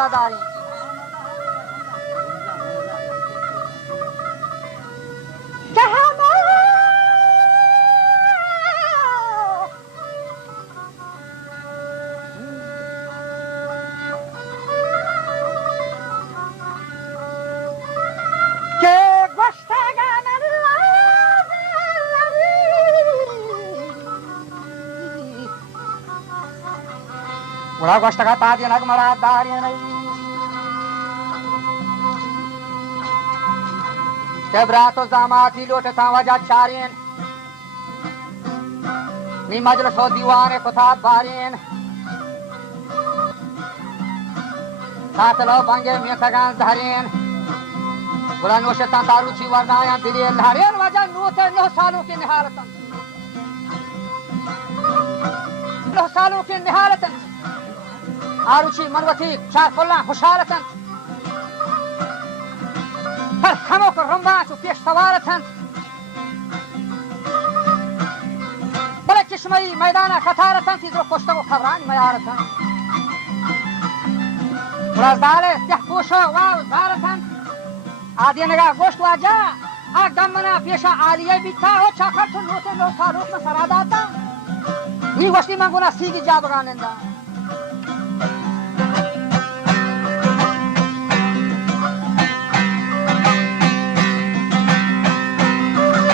सरादारी Ula gosta gatada na gmaradari na Quebrato zamati lote tawaja charin Ni majlis ho diwane kota barin Satlo bange metagan zarin Ula noshe tantaru chi warnaya dili larin waja note no salu ki nihalatan 9 सालों की निहालतन आरुचि मनवती चार कोल्ला खुशालतन हर खमों को रंबा तो पेश सवारतन बड़े किस्मई मैदाना कथारतन थी जो कोष्टा को खबरान मयारतन राजदाले त्यहपोशो वाव दारतन आदि नगा गोश्त वाजा आग दमना पेशा आलिया बिता हो चाखर तो नोते 9 सालों में सरादाता Ni wasti manguna sigi jabaganenda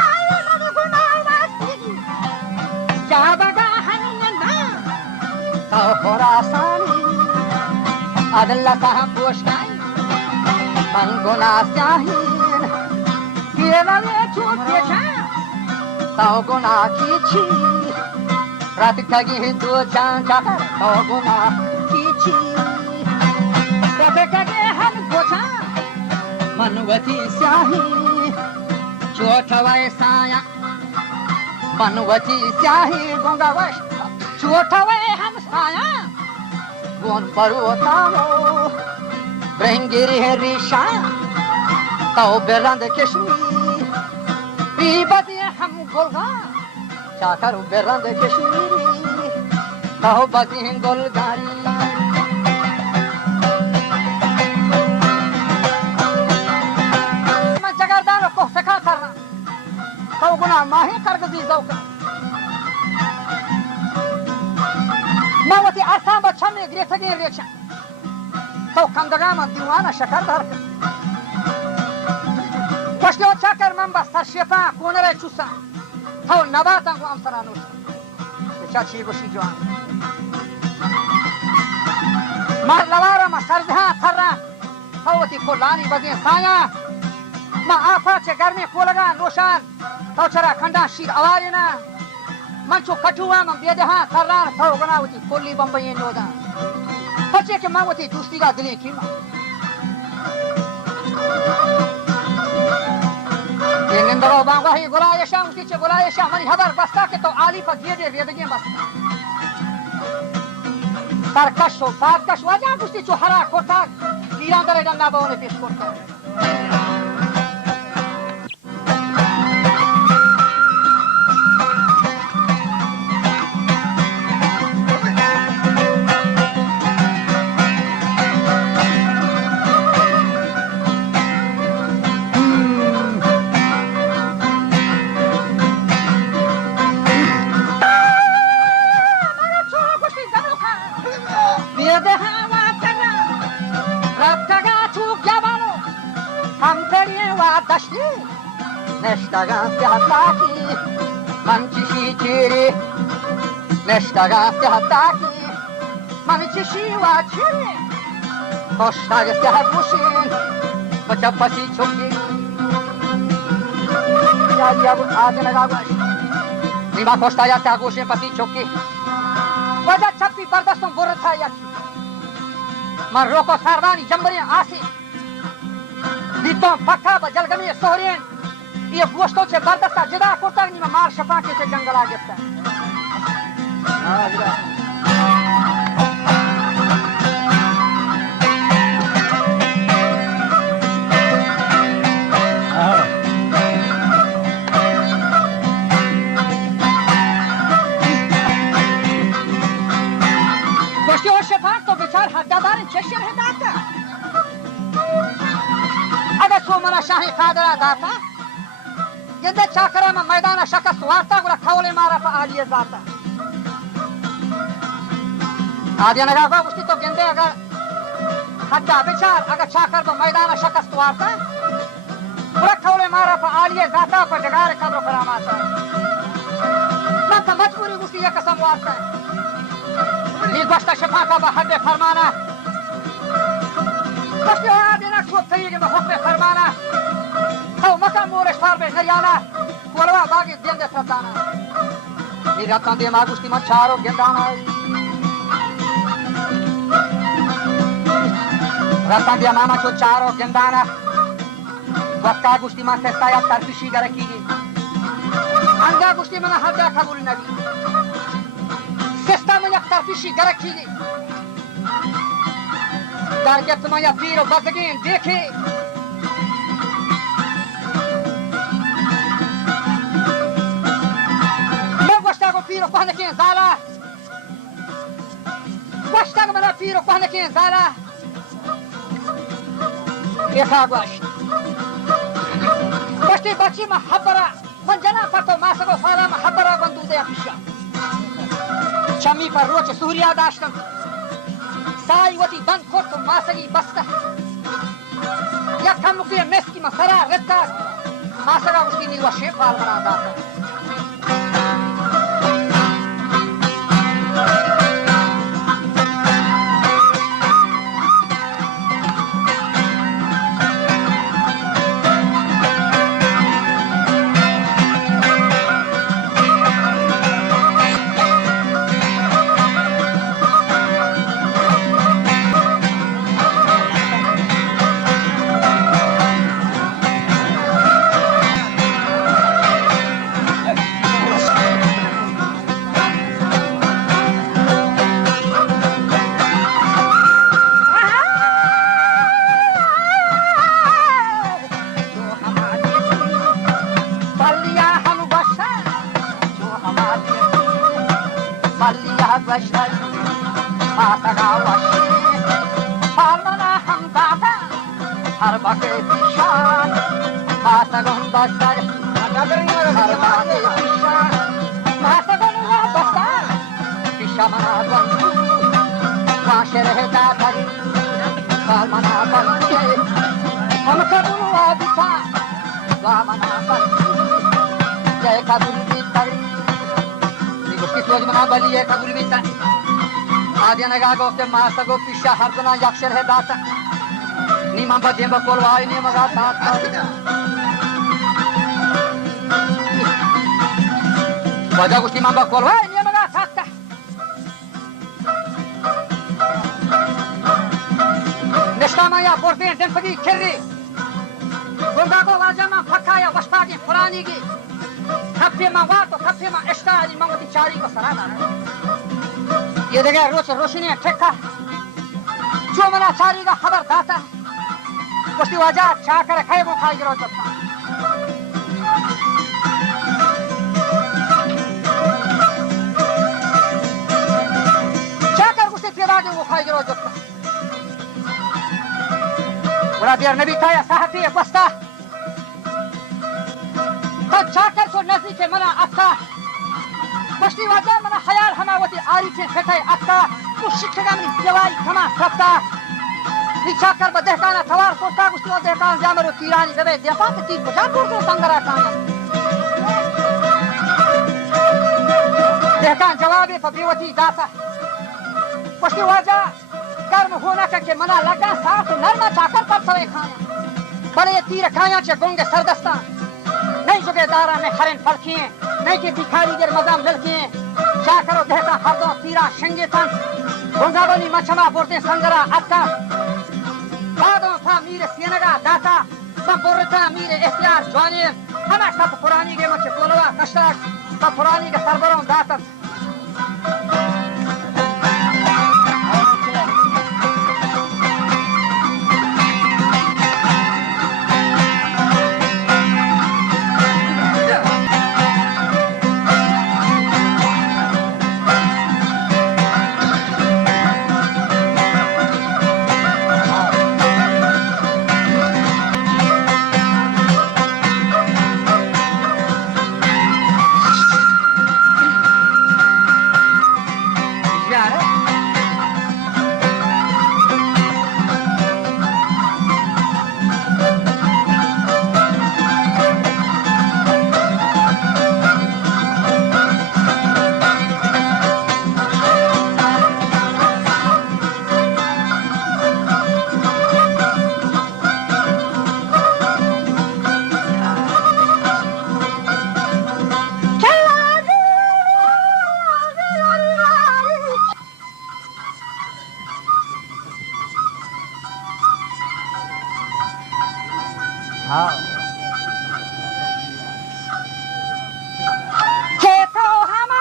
Ay manguna wasti jabagahanenda Tau khorasani adalla saham poshnai manguna syahin kirale chutyecha Tau guna kichi Ratik tagi hindu chan chakar toguna kichi Ratik tagi han gocha manwati syahi chotawai saya manwati syahi gonga wash chotawai han saya gon parutamo brengiri risha tau berand kashmir bibati ham golga Chakaru berande kashmiri taho bazin golgari man jagardar ko feka karna taw guna mahi kargazi zawka mawati asam bachame gresage recha taw kandaga man diwana shakar dar Pashlo chakar man bastar shepa konare chusa Tau nabatan ko amsaranos. Chachi goshi joan. Ma lavara ma sarjha tharra. Tawati kolani bazin saya. Ma afa che garme kolaga roshan. Tau chara khanda shir awarina. Mancho katuwa ma bedeha tharra tau ganawati kolli bambaye noda. Pache ke mawati dustiga dile kima. Nindaro bangwa hi golaya sham kiche golaya sham mani habar basta ke to ali pa diye de vedege basta tarkasho tarkash waja gusti chu hara kota iran dare danna bawne pesh korta Neshtagan hataki manchishi chiri Neshtagan hataki manchishi wa chiri Koshtagan hatmushin Pachapasi choki Ya aadne lagash Nima koshtagan tagushin pasi choki Waja chappi bardaston burtha yaki Man roko sarvani jambari asi Diton pakka ba jalgami sohrien ये गोश्तों से बर्दाश्त जिदा कोता नहीं मैं मार शफा के से जंगल आ गया गोश्तों शफा तो बेचार हद्दादार चेशर है दाता मला शाही कादरा दाता गिंदे चाकरा में मैदान शकस्त वार्ता गुला खवले मारा पर आलिए जाता आदिया नगा को उसी तो गिंदे अगर हद्दा विचार अगर चाकर पर मैदान शकस्त वार्ता गुला खवले मारा पर आलिए जाता पर जगार कब्र करामाता ना तो मजबूरी उसी ये कसम वार्ता ये गोश्त शफा का बहद फरमाना बस्ती आदिना को तई के हुक्म फरमाना तो मकाम मोर स्टार पे नरियाला कोलवा बागी दिन दे सताना ये रतन दे मागुस्ती में चारो गेंदाना रतन दे मामा जो चारो गेंदाना वक्का गुस्ती में सेस्ता या तरफिशी कर रखीगी अंगा गुस्ती में हद्दा कबूल नबी सेस्ता में या तरफिशी कर रखीगी टारगेट में या पीर बजगीन देखे piro kohne ke zala washtag mana piro kohne ke zala ekha bashti bachi mahabbara manjana pato masago fara mahabbara bandu de afisha chami par roche surya dashtam sai wati ban korto masagi basta ya kamu ke meski masara retta masaga uski ni washe fal bana data Adiya Naga को के मासा को पिशा हरदना यक्षर है दाता नीमा बजे बकोलवाई ने मगा दाता वजह कुछ नीमा बकोलवाई ने मगा दाता निष्ठा माया बोलते हैं जनपदी खेरी गुंगा को वाजा में फकाया वस्तादी पुरानी की खप्पे में वार तो खप्पे में इश्तारी मंगती चारी को सराना ये देखिए रोश रोशनी ठेका जो मना चारी का खबर दाता उसकी वजह चाकर खाए वो खाई गिरो जब चाकर उसे फिरा दे वो खाई गिरो जब बड़ा देर नबी था या साहती है बस्ता तो चाकर को नजदीक के मना अच्छा बस्ती वजह मना ख्याल हमावती आरी से फटाई अक्का कुछ शिक्षका में जवाई खमा सकता निचा कर बदेहकाना सवार कोटा कुछ तो देहकान जामरो तीरानी दबे देपा के तीन बजा दूर से संगरा काना देहकान जवाबे पबीवती दाता बस्ती वजह कर्म होना के मना लगा साथ नरमा चाकर पर सवे खाया बड़े तीर खाया चे गोंगे सरदस्तान नहीं जुगेदारा में खरेन फलकिए नहीं कि भिखारी देर मजाम ललकिए क्या करो देहता हरदों तीरा शंगेतन गुंगाबनी मछमा बोलते संगरा अक्का बादों था मीरे सीनगा दाता सब बोलता मीरे इख्तियार जवानी हमें सब पुरानी के मचे कोलवा कष्टाक सब पुरानी के सरबरों दाता हाँ के तो हम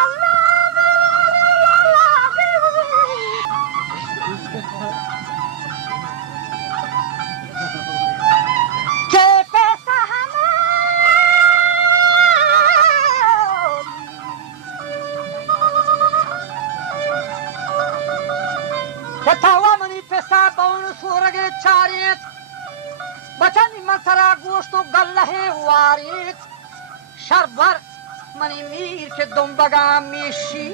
के पैसा हम कथावा मनी पैसा बाउन सूरगे चारियत बचन मथरा गोश्तो गल्लहे वारित शरबर मनी मीर के दुम्बगा मिशी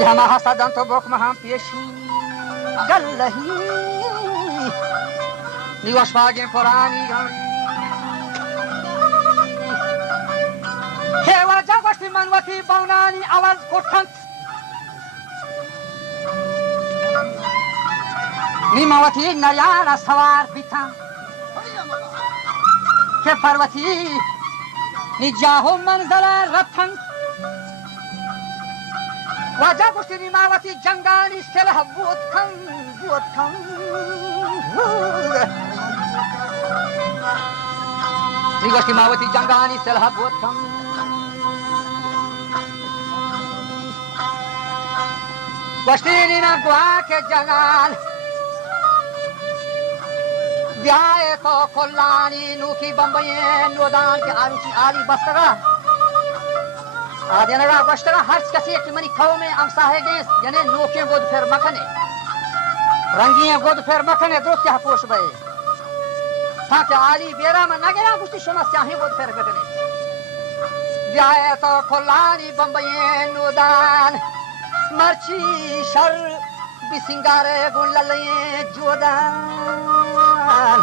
यह महासदन तो बोक महा पेशी गल्लही निवशवागे पुरानी गाड़ी हेवा जगस्ती मनवती बौनानी आवाज कोठंत नीमावती नरियाना सवार पिता के पर्वती निजाहो मंजला रथन वजह कुछ नीमावती जंगानी सेलह बोधखं निगोष्टी मावती जंगानी सेलह बोधखं गोष्टी नीना गुआ के जंगाल व्याय को कोल्लानी नूकी बम्बई नोदान के आरुचि आली बस्तरा आदिनरा बस्तरा हर्ष कसी की मनी खाओ में अमसा है गेस जने नोके गोद फेर मखने रंगिए गोद फेर मखने दोस्त यहाँ पोष बे ताकि आली बेरा में नगेरा कुछ समस्या ही गोद फेर मखने व्याय तो कोल्लानी बम्बई नोदान मर्ची शर बिसिंगारे गुल्लले जोदान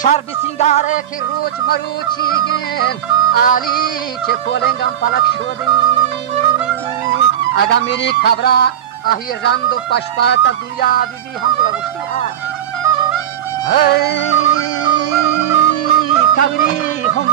शर बिसिंगारे की रोच मरुची गेन आली चे पोलेंगम पलक शोदे अगा मेरी खबरा अही रंद पशपात दुनिया बीबी हम लगुष्टी खबरी हम